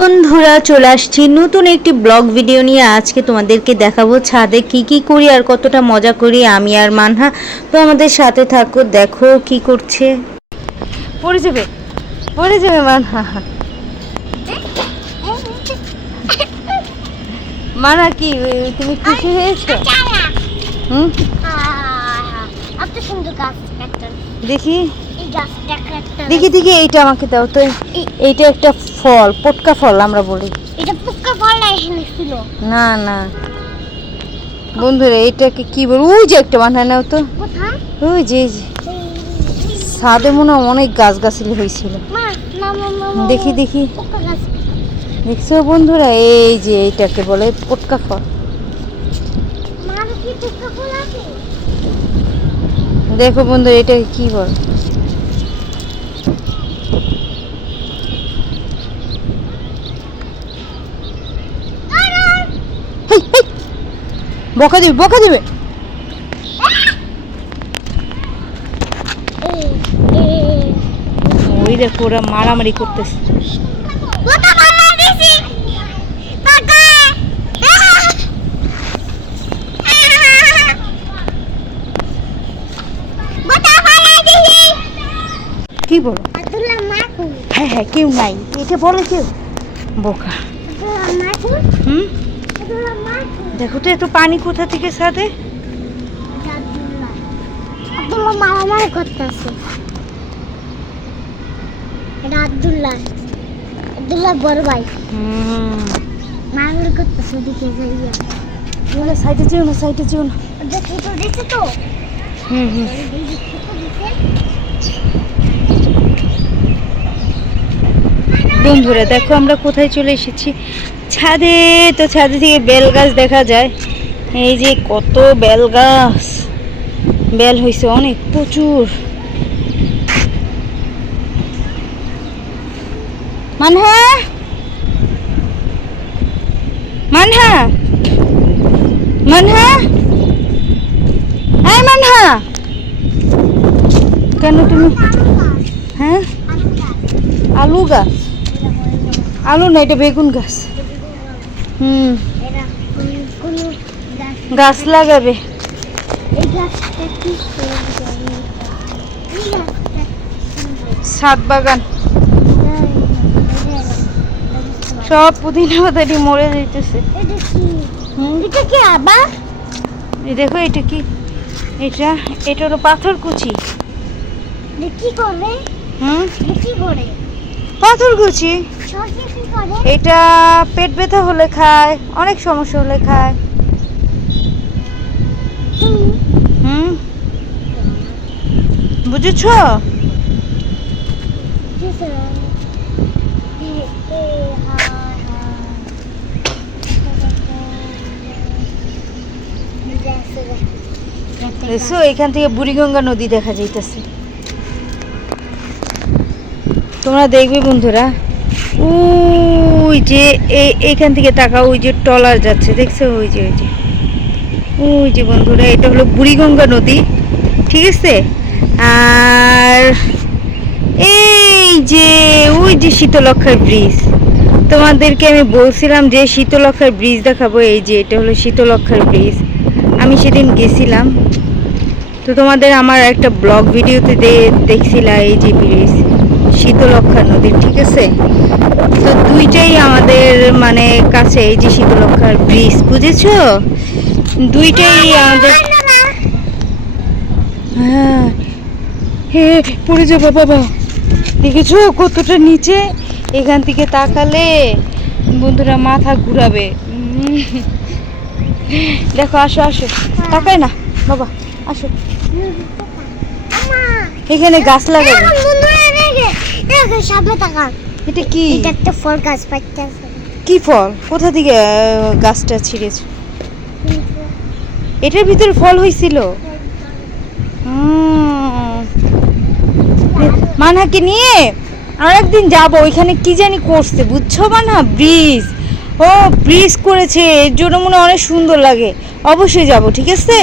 বন্ধুরা চলে আসছি নতুন একটি ব্লগ ভিডিও নিয়ে। আজকে তোমাদেরকে দেখাবো ছাদে কি কি করি আর কতটা মজা করি আমি আর মানহা। তো আমাদের সাথে থাকো, দেখো কি করছে। পড়ে যাবে মানহা। মানহা কি তুমি খুশি হয়েছো? দেখি দেখি দেখি এইটা আমাকে দাও তো। এইটা একটা ফল, পটকা ফল আমরা বলি। এটা পটকা ফল না, এখানে ছিল না না বন্ধুরা, এটাকে কি বল? ওই যে একটা বানায় নাও তো। কোথায়? ওই যে ছাদে মনে হয় অনেক গাছগাছালি হয়েছিল। দেখি দেখি, দেখছো বন্ধুরা, এই যে এইটাকে বলে পটকা ফল। দেখো বন্ধুরা, এটাকে কি বল? বকা দিবে ওই দেখো ওরা মারামারি করতেছে। কি বলো? হ্যাঁ হ্যাঁ, কেউ নাই, এটা বলে কেউ বোকা। দেখো তো এত পানি কোথা থেকে ছাদে? মারামারি করতেছে। এটা আব্দুল্লাহ বড় ভাই। মারামারি করতেছে। ওদিকে যাইয়া বলে সাইডে যেও না, সাইডে যেও না। তো দেখছো তো? বন্ধুরা দেখো আমরা কোথায় চলে এসেছি, ছাদে। তো ছাদে থেকে বেল গাছ দেখা যায়। এই যে কত বেল গাছ, বেল হয়েছে অনেক, প্রচুর। মানহা মানহা মানহা, এই মানহা, কেন তুমি? হ্যাঁ, আলু গাছ? আলু না, এটা বেগুন গাছ। গাছ লাগাবে। ছাদ বাগান সব পুদিনা পাতাটি মরে যাইতেছে। এটা কি আবার? দেখো এটা কি? এটা হলো পাথর কুচি। কি করে? কি করে পাথর কুচি? এটা পেট ব্যথা হলে খায়, অনেক সমস্যা হলে খায়। বুঝেছো? এখান থেকে বুড়িগঙ্গা নদী দেখা যাইতেছে। তোমরা দেখবে বন্ধুরা, ওই যে এইখান থেকে তাকাও, ওই যে ট্রলার যাচ্ছে, দেখছো? ওই যে বন্ধুরা, এটা হলো বুড়িগঙ্গা নদী, ঠিক আছে? আর এই যে ওই যে শীতলক্ষার ব্রিজ, তোমাদেরকে আমি বলছিলাম যে শীতলক্ষার ব্রিজ দেখাবো। এই যে এটা হলো শীতলক্ষার ব্রিজ, আমি সেদিন গেছিলাম। তো তোমাদের আমার একটা ব্লগ ভিডিওতে দেখছিলাম এই যে ব্রিজ, শীতলক্ষা নদীর, ঠিক আছে? তো দুইটাই আমাদের মানে কাছে, এই যে শীতলক্ষার ব্রিজ, বুঝেছো? দুইটাই আমাদের। হ্যাঁ, হে পড়ে যাবো বাবা। দেখেছো কতটা নিচে? এখান থেকে তাকালে বন্ধুরা মাথা ঘুরাবে। দেখো, আসো আসো, তাকায় না বাবা, আসো। এখানে গাছ লাগাবে। এটা কি? এটা একটা ফল গাছ পাইতেছে। কি ফল? কোথা থেকে গাছটা ছিঁড়েছে? এটার ভিতরে ফল হয়েছিল। মানহাকে নিয়ে আরেকদিন যাব, ওইখানে কি জানি করছে, বুঝছো? মানহা ব্রিজ, ও ব্রিজ করেছে, এর জন্য মনে অনেক সুন্দর লাগে। অবশ্যই যাব, ঠিক আছে?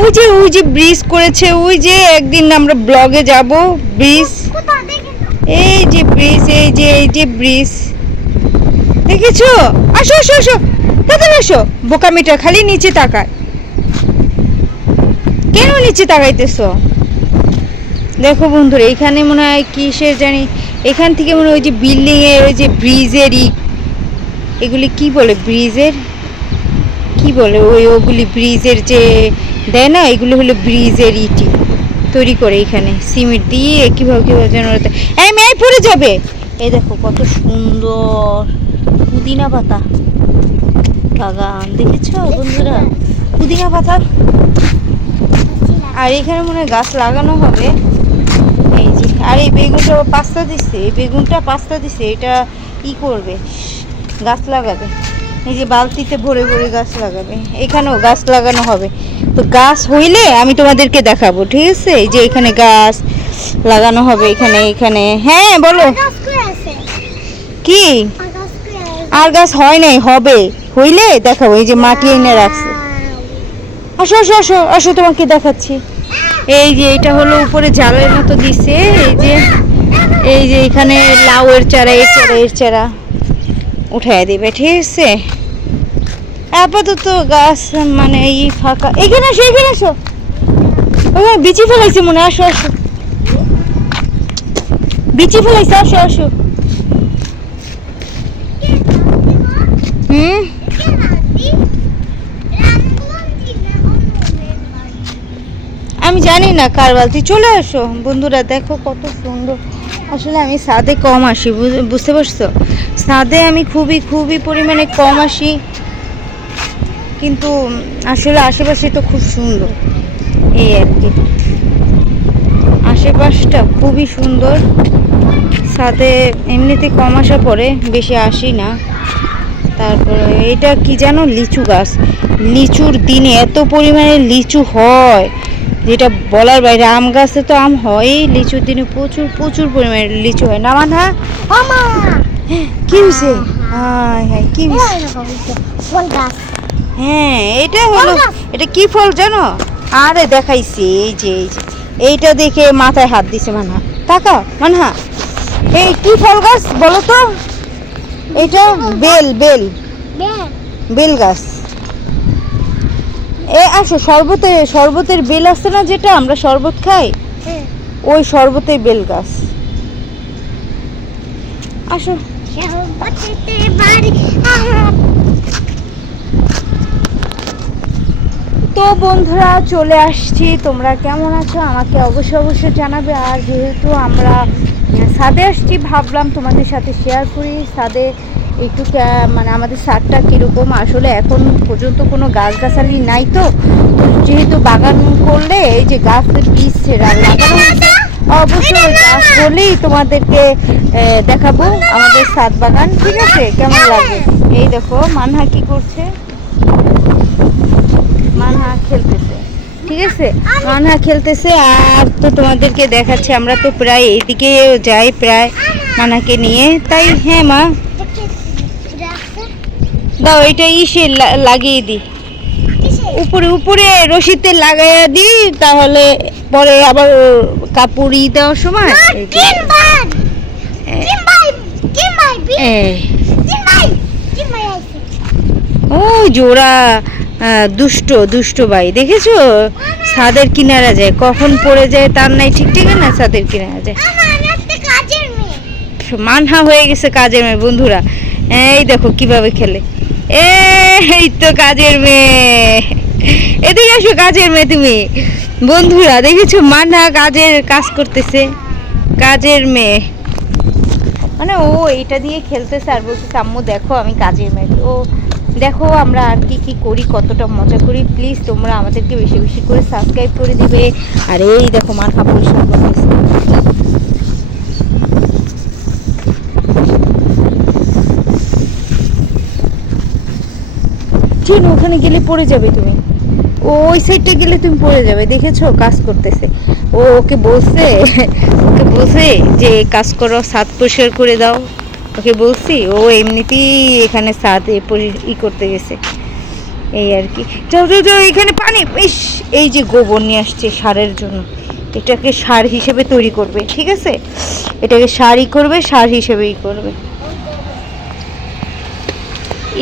ওই যে ব্রিজ করেছে, ওই যে একদিন আমরা ব্লগে যাব। ব্রিজ এই যে ব্রিজ, এই যে ব্রিজ, দেখেছো? আসো আসো আসো, তাড়াতাড়ি আসো। বোকামিটা খালি নিচে তাকায়, কেন নিচে তাকাইতেছো? দেখো বন্ধুরা, এখানে মনে হয় কিসের জানি, এখান থেকে মনে হয় ওই যে বিল্ডিং এর ওই যে ব্রিজের এগুলি কি বলে, ব্রিজের কি বলে, ওগুলি ব্রিজের যে দেয় না, এগুলো হলো ব্রিজের ইটি তৈরি করে এখানে সিমেন্ট দিয়ে কিভাবে কিভাবে যেন এই মেয়ে পড়ে যাবে। এই দেখো কত সুন্দর পুদিনা পাতা বাগান, দেখেছো বন্ধুরা? পুদিনা পাতা। আর এখানে মনে হয় গাছ লাগানো হবে। এই যে, আর এই বেগুনটা পাস্তা দিচ্ছে, এই বেগুনটা পাস্তা দিচ্ছে, এটা ই করবে, গাছ লাগাবে। এই যে বালতিতে ভরে ভরে গাছ লাগাবে, এখানেও গাছ লাগানো হবে। তো গাছ হইলে আমি তোমাদেরকে দেখাবো, ঠিক আছে? এই যে এখানে গাছ লাগানো হবে, এখানে এখানে। হ্যাঁ বলো গাছ কই আছে? কি? গাছ কই আছে? আর গাছ হয় নাই, হবে, হইলে দেখাবো। এই যে মাটি এনে রাখছে। আসো আসো আসো আসো, তোমাকে দেখাচ্ছি। এই যে এটা হলো উপরে জালের মতো দিছে, এই যে এখানে লাউয়ের চারা, এর চারা উঠাই দিবে, ঠিক আছে? আপাতত গাছ মানে এই ফাঁকা। এখানে আসো, এখানে আসো, ওখানে বিচি ফেলাইছে মনে হয়। আসো আসো, বিচি ফেলাইছে, আসো আসো। হুম, আমি জানি না কার বালতি। চলে আসো বন্ধুরা, দেখো কত সুন্দর। আসলে আমি ছাদে কম আসি, বুঝতে পারছো? ছাদে আমি খুবই খুবই পরিমাণে কম আসি, কিন্তু আসলে আশেপাশে তো খুব সুন্দর, এই আর কি। আশেপাশটা খুবই সুন্দর। ছাদে এমনিতে কম আসা পরে বেশি আসি না। তারপরে এটা কি জানো, লিচু গাছ। লিচুর দিনে এত পরিমাণে লিচু হয় যেটা বলার বাইরে। আম গাছে তো আম হয়, লিচুর দিনে প্রচুর প্রচুর পরিমাণে লিচু হয় না? মানা মামা কি হয়েছে? হ্যাঁ হ্যাঁ, কি হয়েছে? ফল গাছ। হ্যাঁ, এটা হলো, এটা কি ফল জানো? আরে দেখাইছি, এই যে এইটা দেখে মাথায় হাত দিছে মানহা। টাকা মানহা, এই কি ফল গাছ বলো তো? এটা বেল, বেল, বেল গাছ। এ আসো, শরবতের বেল আছে না, যেটা আমরা শরবত খাই, ওই শরবতের বেল গাছ। আসো। তো বন্ধুরা চলে আসছি, তোমরা কেমন আছো আমাকে অবশ্যই অবশ্যই জানাবে। আর যেহেতু আমরা ছাদে আসছি, ভাবলাম তোমাদের সাথে শেয়ার করি ছাদে একটু মানে আমাদের ছাদটা কীরকম। আসলে এখন পর্যন্ত কোনো গাছগাছালি নাই, তো যেহেতু বাগান করলে এই যে গাছের বীজ লাগানো হয়েছে, অবশ্যই গাছ করলেই তোমাদেরকে দেখাবো আমাদের ছাদ বাগান, ঠিক আছে? কেমন লাগে? এই দেখো মানহা কি করছে, মানহা খেলতেছে, ঠিক আছে? মানহা খেলতেছে। আর তো তোমাদেরকে দেখাচ্ছে, আমরা তো প্রায় এইদিকে যাই প্রায় মানহাকে নিয়ে, তাই। হ্যাঁ মা, দাও এটা ইসে লাগিয়ে দিই, উপরে উপরে রশিতে লাগাইয়া দিই, তাহলে পরে আবার কাপড় দেওয়ার সময় ও জোড়া দুষ্ট ভাই, দেখেছো? ছাদের কিনারা যায়, কখন পড়ে যায় তার নাই ঠিক ঠিক না, ছাদের কিনারা যায়। মানহা হয়ে গেছে কাজের মেয়ে বন্ধুরা। এই দেখো কিভাবে খেলে, এই তো কাজের মেয়ে। এদিকে আসো কাজের মেয়ে তুমি। বন্ধুরা দেখেছো, মানহা কাজ করতেছে, কাজের মেয়ে মানে ও এইটা দিয়ে খেলতেছে আর বলছে আম্মু দেখো আমি কাজের মেয়ে। তো দেখো আমরা আর কি করি, কতটা মজা করি। প্লিজ তোমরা আমাদেরকে বেশি বেশি করে সাবস্ক্রাইব করে দিবে। আর এই দেখো মানহা পরিষ্কার করতেছে। চিন ওখানে গেলে পড়ে যাবে তুমি, ওই সাইডটা গেলে তুমি পড়ে যাবে। দেখেছো কাজ করতেছে, ওকে বলছে যে কাজ করো, ছাদ পরিষ্কার করে দাও। ওকে বলছি, ও এমনিতেই এখানে ছাদ ই করতে গেছে, এই আর কি। যাও যাও যাও, এখানে পানি, ইস এই যে গোবর নিয়ে আসছে সারের জন্য, এটাকে সার হিসেবে তৈরি করবে, ঠিক আছে? এটাকে সারই করবে, সার হিসেবেই করবে।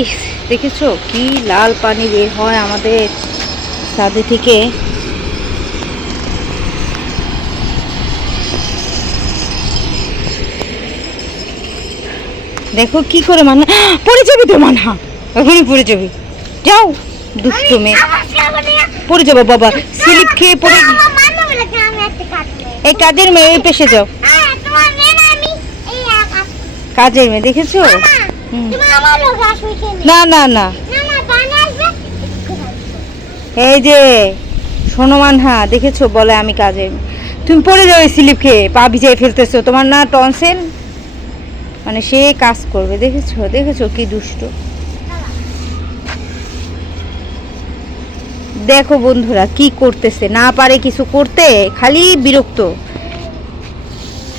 ইস, দেখেছো কি লাল পানি বের হয় আমাদের ছাদে থেকে। দেখো কি করে মানহা পড়ে যাবি তো, মানহা এখনই পড়ে যাবি। যাও দুষ্টু মেয়ে, পড়ে যাবো বাবা, স্লিপ খেয়ে পড়ে। এই কাজের মেয়ে ওই পেশে যাও, কাজের মেয়ে দেখেছো? না না না, এই যে শোনো মানহা, দেখেছো বলে আমি কাজের মেয়ে, তুমি পড়ে যাবে স্লিপ খেয়ে, পা ভিজাই ফেলতেছো। তোমার না টনসেল, মানে সে কাজ করবে। দেখেছো দেখেছো কি দুষ্ট। দেখো বন্ধুরা কি করতেছে, না পারে কিছু করতে, খালি বিরক্ত।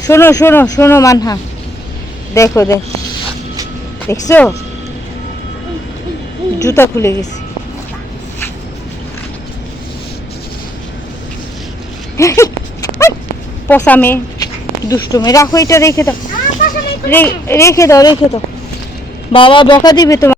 শোনো শোনো শোনো মানহা, দেখো দেখো, দেখছো জুতা খুলে গেছে। পচা মেয়ে, দুষ্টু মেয়ে, রাখো এটা, রেখে দাও, রেখে দাও, রেখে দাও। বাবা বকা দিবে তোমার।